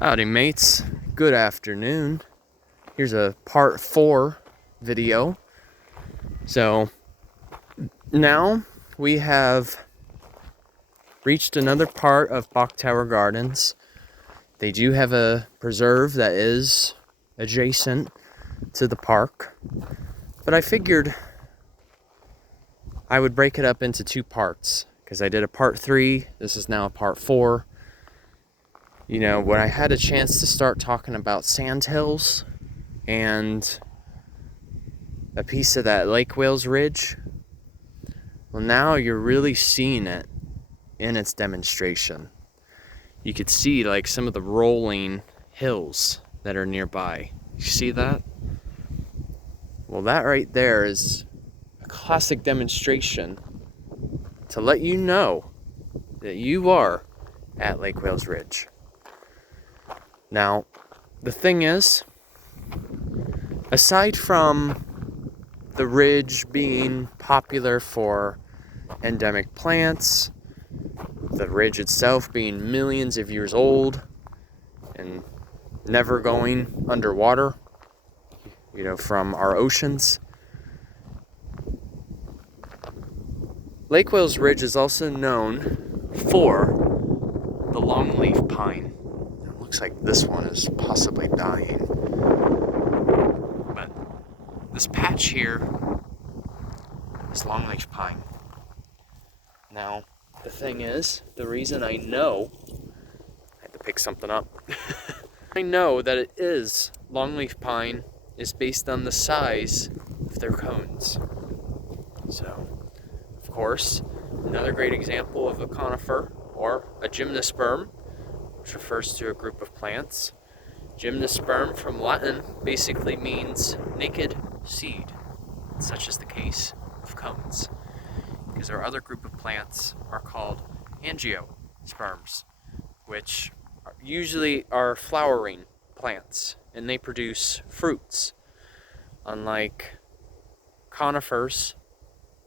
Howdy mates, good afternoon. Here's a part 4 video. So now we have reached another part of Bok Tower Gardens. They do have a preserve that is adjacent to the park, but I figured I would break it up into 2 parts because I did a part 3. This is now a part 4. You know, when I had a chance to start talking about sandhills and a piece of that Lake Wales Ridge, well, now you're really seeing it in its demonstration. You could see like some of the rolling hills that are nearby. You see that? Well, that right there is a classic demonstration to let you know that you are at Lake Wales Ridge. Now, the thing is, aside from the ridge being popular for endemic plants, the ridge itself being millions of years old and never going underwater, you know, from our oceans, Lake Wales Ridge is also known for the longleaf pine. Looks like this one is possibly dying. But this patch here is longleaf pine. Now, the thing is, the reason I know, I had to pick something up. I know that it is longleaf pine is based on the size of their cones. So, of course, another great example of a conifer or a gymnosperm, which refers to a group of plants. Gymnosperm from Latin basically means naked seed, such is the case of cones. Because our other group of plants are called angiosperms, which usually are flowering plants, and they produce fruits. Unlike conifers,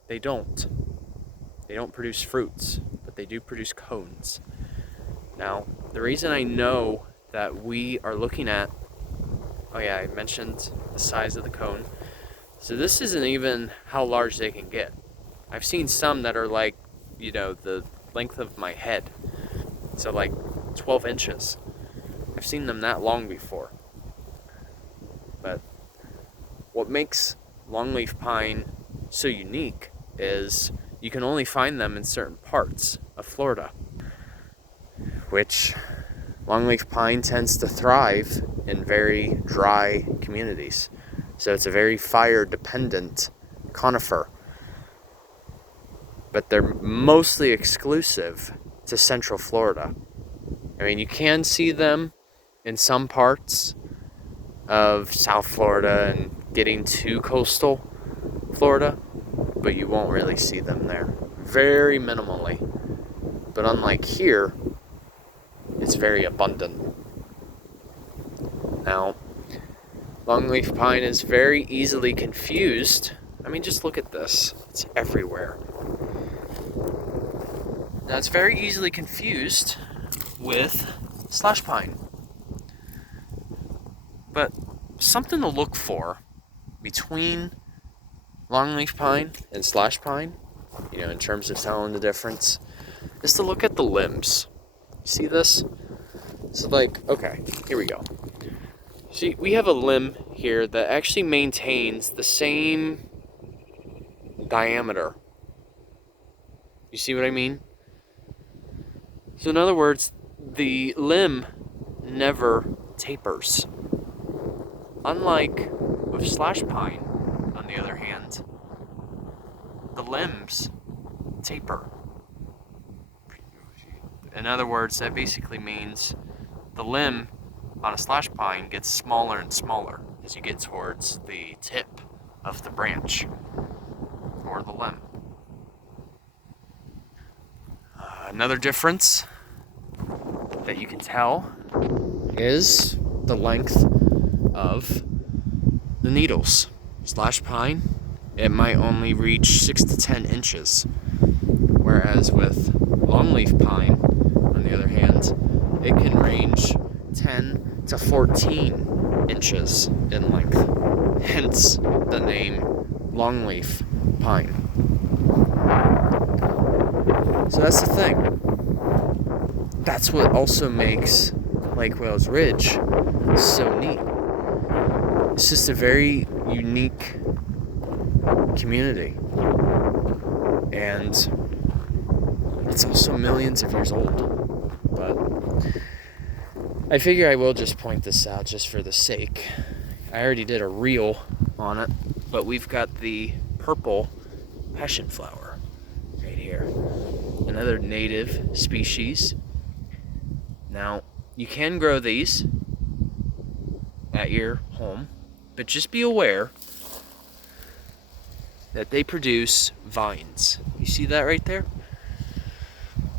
they don't produce fruits, but they do produce cones. Now, the reason I know that we are looking at, oh yeah, I mentioned the size of the cone. So this isn't even how large they can get. I've seen some that are like, you know, the length of my head. So like 12 inches. I've seen them that long before. But what makes longleaf pine so unique is you can only find them in certain parts of Florida, which longleaf pine tends to thrive in very dry communities. So it's a very fire-dependent conifer. But they're mostly exclusive to Central Florida. I mean, you can see them in some parts of South Florida and getting to coastal Florida, but you won't really see them there. Very minimally. But unlike here, it's very abundant. Now, longleaf pine is very easily confused. I mean, just look at this. It's everywhere. Now, it's very easily confused with slash pine. But something to look for between longleaf pine and slash pine, you know, in terms of telling the difference, is to look at the limbs. See this? So like, okay, here we go. See, we have a limb here that actually maintains the same diameter. You see what I mean? So in other words, the limb never tapers. Unlike with slash pine, on the other hand, the limbs taper. In other words, that basically means the limb on a slash pine gets smaller and smaller as you get towards the tip of the branch or the limb. Another difference that you can tell is the length of the needles. Slash pine, it might only reach 6 to 10 inches, whereas with longleaf pine, on the other hand, it can range 10 10 to 14 inches in length, hence the name longleaf pine. So that's the thing. That's what also makes Lake Wales Ridge so neat. It's just a very unique community, and it's also millions of years old. But I figure I will just point this out just for the sake. I already did a reel on it, but we've got the purple passion flower right here, another native species. Now, you can grow these at your home, but just be aware that they produce vines. You see that right there?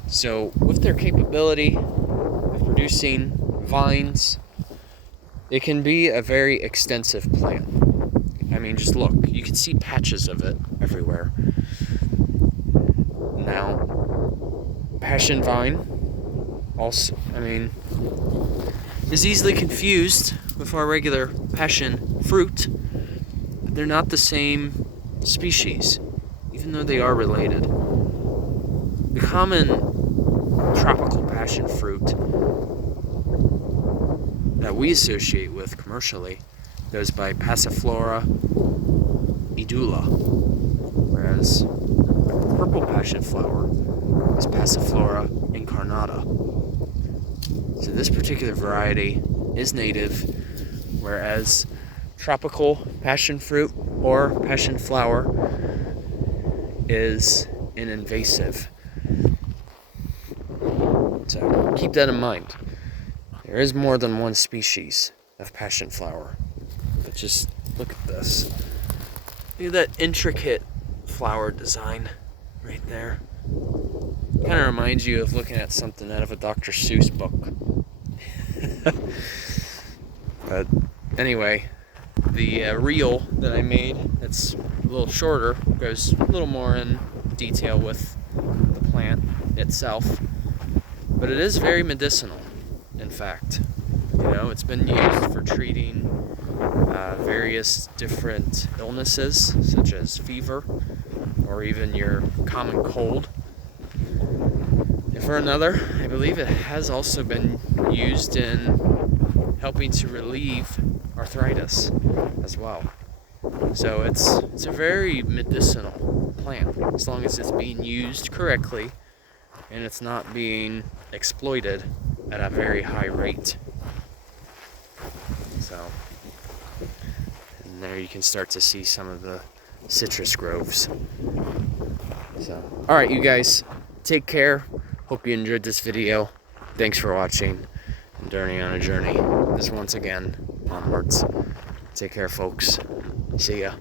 So with their capability of producing vines, it can be a very extensive plant. I mean, just look, you can see patches of it everywhere. Now, passion vine also, is easily confused with our regular passion fruit, but they're not the same species, even though they are related. The common tropical passion fruit that we associate with commercially goes by Passiflora edula, whereas the purple passion flower is Passiflora incarnata. So this particular variety is native, whereas tropical passion fruit or passion flower is an invasive. So keep that in mind. There is more than one species of passion flower, but just look at this. Look at that intricate flower design right there. Kind of reminds you of looking at something out of a Dr. Seuss book. But anyway, the reel that I made, that's a little shorter, goes a little more in detail with the plant itself. But it is very medicinal, in fact. You know, it's been used for treating various different illnesses, such as fever, or even your common cold. And for another, I believe it has also been used in helping to relieve arthritis as well. So it's a very medicinal plant, as long as it's being used correctly and it's not being exploited at a very high rate. So, and there you can start to see some of the citrus groves. So, alright you guys, take care. Hope you enjoyed this video. Thanks for watching. And journey on a journey. This once again, onwards. Take care folks. See ya.